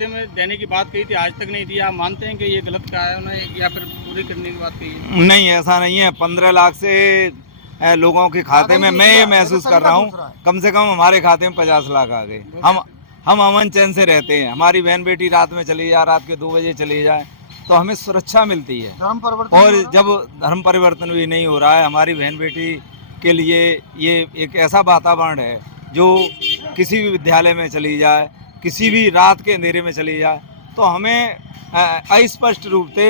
में देने की बात कही थी, आज तक नहीं दिया। आप मानते हैं कि ये गलत कहा है उन्होंने या फिर पूरी करने की बात कही है? नहीं, ऐसा नहीं है। 15 लाख से लोगों के खाते में मैं ये महसूस कर रहा हूँ, कम से कम हमारे खाते में 50 लाख आ गए। हम अमन चैन से रहते हैं। हमारी बहन बेटी रात में चली जाए, रात के 2 बजे चली जाए तो हमें सुरक्षा मिलती है। और जब धर्म परिवर्तन भी नहीं हो रहा है, हमारी बहन बेटी के लिए ये एक ऐसा वातावरण है जो किसी भी विद्यालय में चली जाए, किसी भी रात के अंधेरे में चली जाए, तो हमें अस्पष्ट रूप से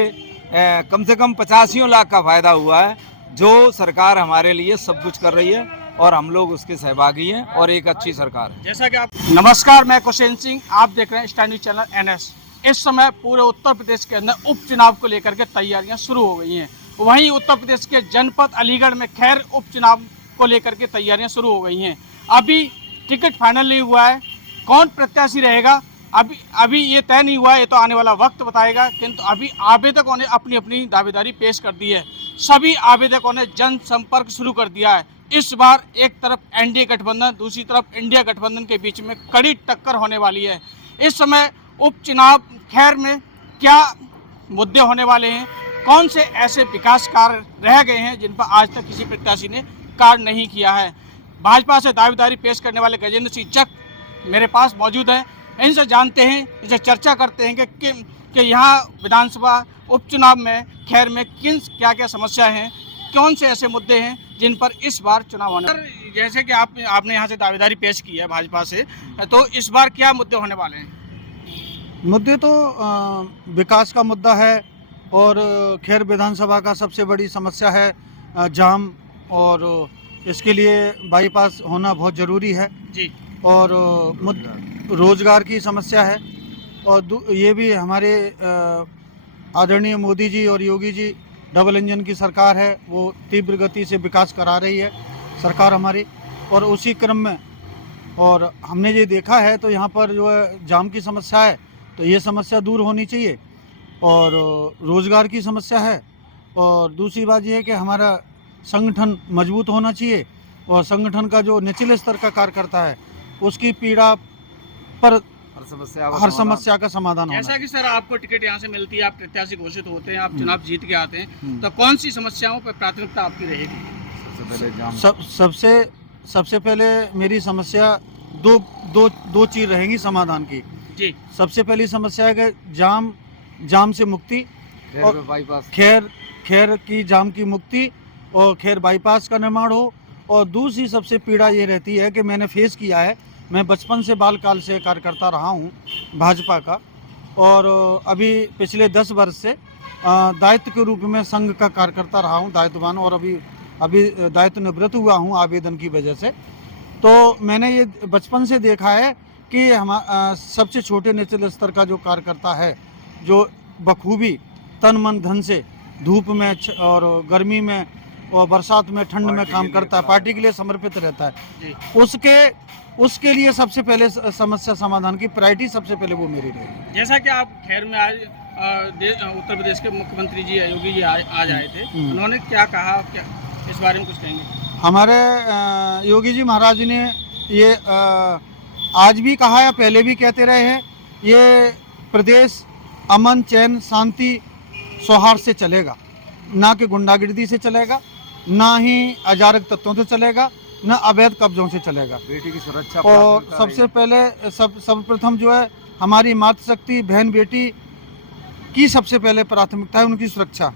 कम से कम 85 लाख का फायदा हुआ है, जो सरकार हमारे लिए सब कुछ कर रही है और हम लोग उसके सहभागी हैं और एक अच्छी सरकार है। जैसा कि आप नमस्कार, मैं कुशेन सिंह, आप देख रहे हैं स्टार न्यूज चैनल NS। इस समय पूरे उत्तर प्रदेश के अंदर उपचुनाव को लेकर के तैयारियां शुरू हो गई हैं। वहीं उत्तर प्रदेश के जनपद अलीगढ़ में खैर उपचुनाव को लेकर के तैयारियां शुरू हो गई हैं। अभी टिकट फाइनल नहीं हुआ है, कौन प्रत्याशी रहेगा अभी ये तय नहीं हुआ है, ये तो आने वाला वक्त बताएगा। किंतु अभी आवेदकों ने अपनी अपनी दावेदारी पेश कर दी है। सभी आवेदकों ने जनसंपर्क शुरू कर दिया है। इस बार एक तरफ NDA गठबंधन, दूसरी तरफ इंडिया गठबंधन के बीच में कड़ी टक्कर होने वाली है। इस समय उपचुनाव खैर में क्या मुद्दे होने वाले हैं, कौन से ऐसे विकास कार्य रह गए हैं जिन पर आज तक किसी प्रत्याशी ने कार्य नहीं किया है। भाजपा से दावेदारी पेश करने वाले गजेंद्र सिंह चक मेरे पास मौजूद हैं। इनसे जानते हैं, इनसे चर्चा करते हैं कि यहाँ विधानसभा उपचुनाव में खैर में किन क्या क्या समस्या हैं, कौन से ऐसे मुद्दे हैं जिन पर इस बार चुनाव होने। सर, जैसे कि आपने यहाँ से दावेदारी पेश की है भाजपा से, तो इस बार क्या मुद्दे होने वाले हैं? मुद्दे तो विकास का मुद्दा है और खैर विधानसभा का सबसे बड़ी समस्या है जाम, और इसके लिए बाईपास होना बहुत ज़रूरी है जी। और रोजगार की समस्या है। और ये भी हमारे आदरणीय मोदी जी और योगी जी डबल इंजन की सरकार है, वो तीव्र गति से विकास करा रही है सरकार हमारी। और उसी क्रम में और हमने ये देखा है तो यहाँ पर जो है जाम की समस्या है, तो ये समस्या दूर होनी चाहिए। और रोज़गार की समस्या है। और दूसरी बात ये है कि हमारा संगठन मजबूत होना चाहिए और संगठन का जो निचले स्तर का कार्यकर्ता है उसकी पीड़ा पर हर समस्या का समाधान होना। जैसा कि सर आपको टिकट यहाँ से मिलती है, आप प्रत्याशी घोषित होते हैं, आप चुनाव जीत के आते हैं, तो कौन सी समस्याओं पर प्राथमिकता आपकी रहेगी? सबसे पहले मेरी समस्या दो चीज रहेंगी समाधान की जी। सबसे पहली समस्या है कि जाम से मुक्ति और बाईपास खैर की जाम की मुक्ति और खैर बाईपास का निर्माण हो। और दूसरी सबसे पीड़ा ये रहती है कि मैंने फेस किया है, मैं बचपन से बालकाल से कार्यकर्ता रहा हूँ भाजपा का, और अभी पिछले 10 वर्ष से दायित्व के रूप में संघ का कार्यकर्ता रहा हूँ, दायित्ववान, और अभी दायित्व निवृत्त हुआ हूँ आवेदन की वजह से। तो मैंने ये बचपन से देखा है कि सबसे छोटे निचले स्तर का जो कार्यकर्ता है, जो बखूबी तन मन धन से धूप में और गर्मी में और बरसात में ठंड में काम करता है, पार्टी के लिए समर्पित रहता है, उसके लिए सबसे पहले समस्या समाधान की प्रायोरिटी सबसे पहले वो मेरी रहेगी। जैसा कि आप खैर में आज उत्तर प्रदेश के मुख्यमंत्री जी योगी जी आज आए थे, उन्होंने क्या कहा, क्या इस बारे में कुछ कहेंगे? हमारे योगी जी महाराज ने ये आज भी कहा है, पहले भी कहते रहे हैं, ये प्रदेश अमन चैन शांति सौहार्द से चलेगा, ना कि गुंडागिर्दी से चलेगा, ना ही अजारक तत्वों से चलेगा, न अवैध कब्जों से चलेगा। बेटी की सुरक्षा और सबसे पहले सर्वप्रथम जो है हमारी मातृशक्ति बहन बेटी की सबसे पहले प्राथमिकता है, उनकी सुरक्षा।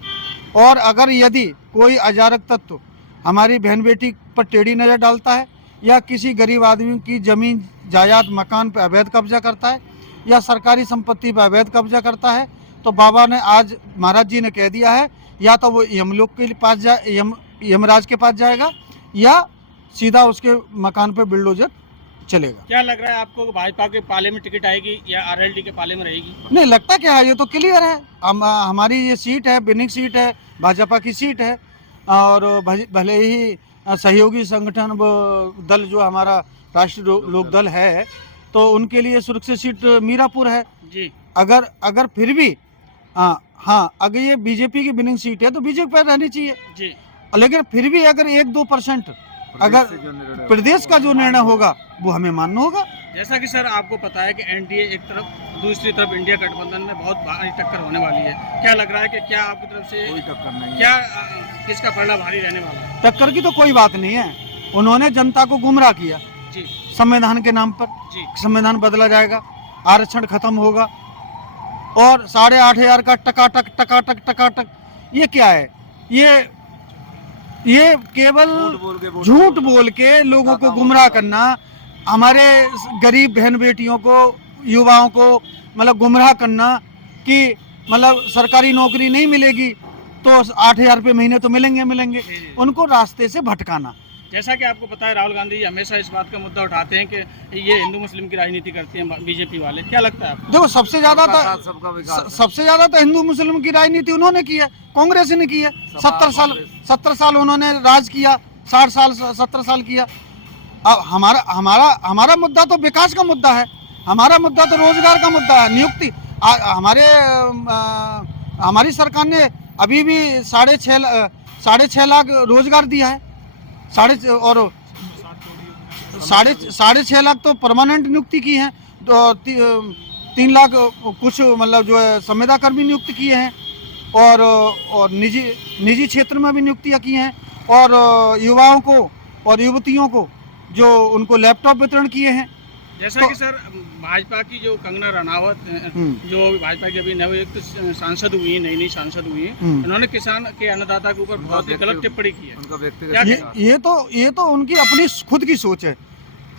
और अगर यदि कोई अजारक तत्व हमारी बहन बेटी पर टेढ़ी नज़र डालता है या किसी गरीब आदमी की ज़मीन जायदाद मकान पर अवैध कब्जा करता है या सरकारी संपत्ति पर अवैध कब्जा करता है, तो बाबा ने आज महाराज जी ने कह दिया है, या तो वो यमलोक के पास यमराज के पास जाएगा या सीधा उसके मकान पे बिल्डोजर चलेगा। क्या लग रहा है आपको, भाजपा के पाले में टिकट आएगी या RLD के पाले में रहेगी? नहीं लगता क्या है, ये तो क्लियर है। हमारी ये सीट है, विनिंग सीट है, भाजपा की सीट है। और भले ही सहयोगी संगठन दल जो हमारा राष्ट्रीय लोक दल है, तो उनके लिए सुरक्षित सीट मीरापुर है जी। अगर फिर भी हाँ अगर ये बीजेपी की विनिंग सीट है तो बीजेपी पर रहनी चाहिए जी। लेकिन फिर भी अगर 1-2% अगर प्रदेश का जो निर्णय होगा वो हमें मानना होगा। जैसा कि सर आपको पता है कि एनडीए एक तरफ, दूसरी तरफ इंडिया गठबंधन में बहुत भारी टक्कर होने वाली है। क्या लग रहा है कि क्या आपकी तरफ से कोई टक्कर नहीं क्या किसका पलड़ा भारी रहने वाला है? टक्कर की तो कोई बात नहीं है। उन्होंने जनता को गुमराह किया जी संविधान के नाम पर। जी संविधान बदला जाएगा, आरक्षण खत्म होगा और 8,500 का टकाटक टकाटक टकाटक, ये क्या है? ये केवल झूठ बोल के लोगों को गुमराह करना, हमारे गरीब बहन बेटियों को, युवाओं को मतलब गुमराह करना कि मतलब सरकारी नौकरी नहीं मिलेगी तो 8,000 रुपये महीने तो मिलेंगे, उनको रास्ते से भटकाना। जैसा कि आपको पता है राहुल गांधी जी हमेशा इस बात का मुद्दा उठाते हैं कि ये हिंदू मुस्लिम की राजनीति करती है बीजेपी वाले। क्या लगता है आपको? देखो सबसे ज्यादा तो हिंदू मुस्लिम की राजनीति उन्होंने की है, कांग्रेस ने की है। 70 साल उन्होंने राज किया, 60 साल 70 साल किया। अब हमारा मुद्दा तो विकास का मुद्दा है, हमारा मुद्दा तो रोजगार का मुद्दा है, नियुक्ति। हमारी सरकार ने अभी भी 6.5 लाख रोजगार दिया है, 6.5 लाख तो परमानेंट नियुक्ति की है, तो 3 लाख कुछ मतलब जो है संविदा कर्मी नियुक्त किए हैं और निजी क्षेत्र में भी नियुक्तियां की हैं, और युवाओं को और युवतियों को जो उनको लैपटॉप वितरण किए हैं। जैसा कि सर भाजपा की जो कंगना रनावत जो भाजपा की अभी नवनियुक्त सांसद हुई, नई सांसद हुई, उन्होंने किसान के अन्नदाता के ऊपर बहुत ही गलत टिप्पणी की है। उनका व्यक्तिगत ये तो उनकी अपनी खुद की सोच है।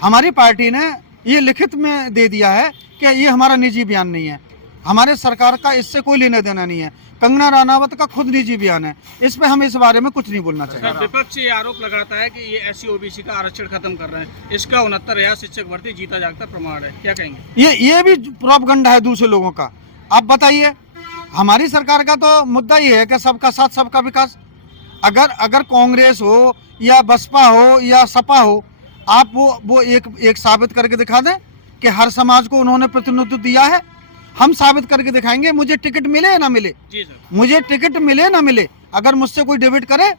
हमारी पार्टी ने ये लिखित में दे दिया है कि ये हमारा निजी बयान नहीं है, हमारे सरकार का इससे कोई लेना देना नहीं है। कंगना रनावत का खुद निजी बयान है, इस पे हम इस बारे में कुछ नहीं बोलना चाहिए। विपक्ष ये आरोप लगाता है कि ये SC OBC का आरक्षण खत्म कर रहे हैं, इसका 69,000 शिक्षक भर्ती जीता जागता प्रमाण है। क्या कहेंगे? ये भी प्रोपगंडा है दूसरे लोगों का। आप बताइए, हमारी सरकार का तो मुद्दा ये है कि सबका साथ सबका विकास। अगर कांग्रेस हो या बसपा हो या सपा हो, आप वो एक साबित करके दिखा दें कि हर समाज को उन्होंने प्रतिनिधित्व दिया है। हम साबित करके दिखाएंगे, मुझे टिकट मिले या ना मिले। जी सर। मुझे टिकट मिले ना मिले, अगर मुझसे कोई डिबेट करे,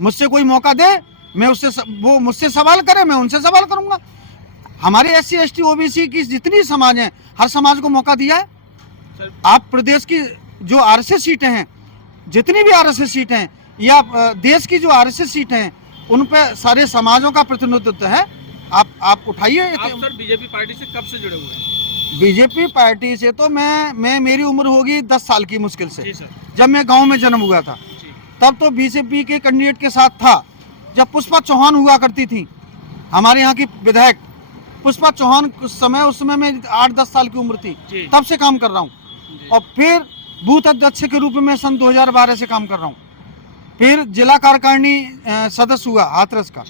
मुझसे कोई मौका दे, मैं वो मुझसे सवाल करे, मैं उनसे सवाल करूंगा। हमारे SC ST OBC की जितनी समाज हैं, हर समाज को मौका दिया है सर। आप प्रदेश की जो RSS सीटें हैं, जितनी भी RSS सीटें हैं या देश की जो RSS सीटें हैं, उन पे सारे समाजों का प्रतिनिधित्व है। आप उठाइए। आप सर बीजेपी पार्टी से कब से जुड़े हुए हैं? बीजेपी पार्टी से तो मैं मेरी उम्र होगी 10 साल की मुश्किल से। जी सर। जब मैं गांव में जन्म हुआ था तब तो बीजेपी के कैंडिडेट के साथ था। जब पुष्पा चौहान हुआ करती थी, हमारे यहाँ की विधायक पुष्पा चौहान, उस समय में 8-10 साल की उम्र थी, तब से काम कर रहा हूँ। और फिर बूथ अध्यक्ष के रूप में सन 2012 से काम कर रहा हूँ। फिर जिला कार्यकारिणी सदस्य हुआ हाथरस का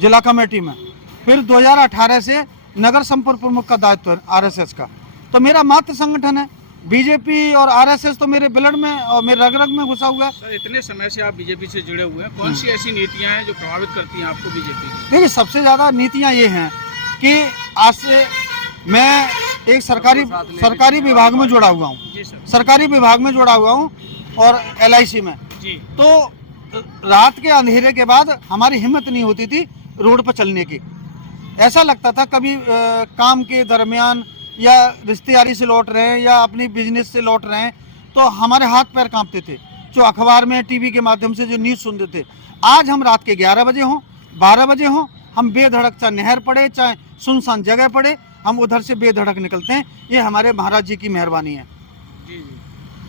जिला कमेटी में। फिर 2018 से नगर संपर्क प्रमुख का दायित्व है RSS का। तो मेरा मातृ संगठन है। बीजेपी और RSS तो मेरे ब्लड में और मेरे रग रग में घुसा हुआ है। सर इतने समय से आप बीजेपी से जुड़े हुए हैं, कौन सी ऐसी नीतियां हैं जो प्रभावित करती हैं आपको बीजेपी की? देखिए, सबसे ज़्यादा नीतियां ये हैं कि आज से मैं एक सरकारी विभाग में जुड़ा हुआ हूँ। सरकारी विभाग में जुड़ा हुआ हूँ और LIC में। तो रात के अंधेरे के बाद हमारी हिम्मत नहीं होती थी रोड पर चलने की। ऐसा लगता था कभी काम के दरमियान या रिश्तेदारी से लौट रहे हैं या अपनी बिजनेस से लौट रहे हैं, तो हमारे हाथ पैर कांपते थे जो अखबार में TV के माध्यम से जो न्यूज़ सुनते थे। आज हम रात के 11 बजे हों 12 बजे हों, हम बेधड़क, चाहे नहर पड़े चाहे सुनसान जगह पड़े, हम उधर से बेधड़क निकलते हैं। ये हमारे महाराज जी की मेहरबानी है। जी।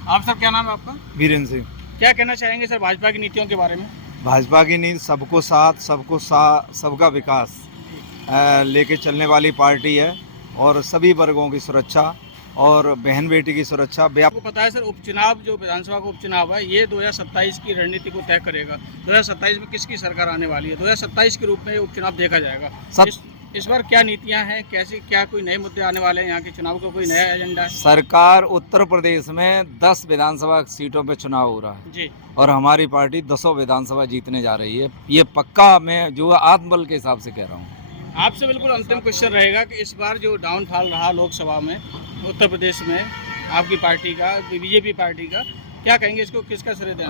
आप सर, क्या नाम है आपका? वीरेंद्र सिंह। क्या कहना चाहेंगे सर भाजपा की नीतियों के बारे में? भाजपा की नीति सबको साथ सबका विकास लेके चलने वाली पार्टी है, और सभी वर्गों की सुरक्षा और बहन बेटी की सुरक्षा। आपको पता है सर, उपचुनाव जो विधानसभा का उपचुनाव है, ये 2027 की रणनीति को तय करेगा। 2027 में किसकी सरकार आने वाली है, 2027 के रूप में ये उपचुनाव देखा जाएगा। इस बार क्या नीतियां हैं, क्या कोई नए मुद्दे आने वाले हैं? यहाँ के चुनाव का कोई नया एजेंडा है? सरकार उत्तर प्रदेश में 10 विधानसभा सीटों पे चुनाव हो रहा है जी, और हमारी पार्टी 10 विधानसभा जीतने जा रही है। ये पक्का मैं जो आत्मबल के हिसाब से कह रहा हूँ। आपसे बिल्कुल अंतिम क्वेश्चन रहेगा कि इस बार जो डाउनफॉल रहा लोकसभा में उत्तर प्रदेश में आपकी पार्टी का, बीजेपी पार्टी का, क्या कहेंगे इसको, किसका श्रेय दें?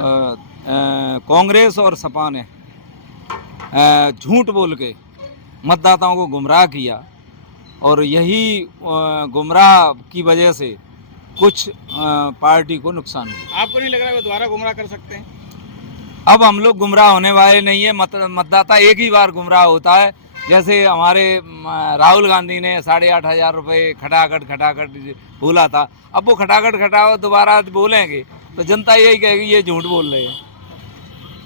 कांग्रेस और सपा ने झूठ बोल के मतदाताओं को गुमराह किया और यही गुमराह की वजह से कुछ पार्टी को नुकसान हुआ। आपको नहीं लग रहा है वो दोबारा गुमराह कर सकते हैं? अब हम लोग गुमराह होने वाले नहीं है। मतदाता एक ही बार गुमराह होता है। जैसे हमारे राहुल गांधी ने 8,500 रुपये खटाखट बोला था, अब वो खटाखट दोबारा बोलेंगे तो जनता यही कहेगी ये झूठ बोल रहे हैं,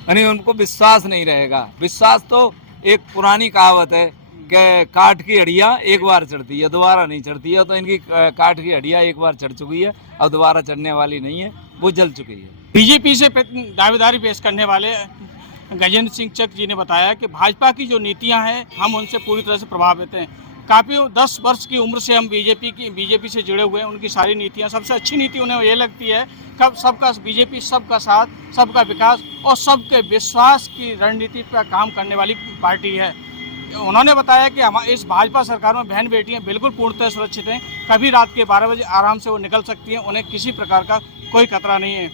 यानी उनको विश्वास नहीं रहेगा। विश्वास तो एक पुरानी कहावत है कि काठ की हड्डियाँ एक बार चढ़ती है दोबारा नहीं चढ़ती है, तो इनकी काठ की हड्डियाँ एक बार चढ़ चुकी है, अब दोबारा चढ़ने वाली नहीं है, वो जल चुकी है। बीजेपी से दावेदारी पेश करने वाले गजेंद्र सिंह चक जी ने बताया कि भाजपा की जो नीतियां हैं हम उनसे पूरी तरह से प्रभावित हैं। काफ़ी 10 वर्ष की उम्र से हम बीजेपी से जुड़े हुए हैं। उनकी सारी नीतियां, सबसे अच्छी नीति उन्हें ये लगती है कब सबका बीजेपी, सबका साथ, सबका विकास और सबके विश्वास की रणनीति पर काम करने वाली पार्टी है। उन्होंने बताया कि हम इस भाजपा सरकार में बहन बेटियां बिल्कुल पूर्णतः सुरक्षित हैं। कभी रात के 12 बजे आराम से वो निकल सकती हैं, उन्हें किसी प्रकार का कोई खतरा नहीं है।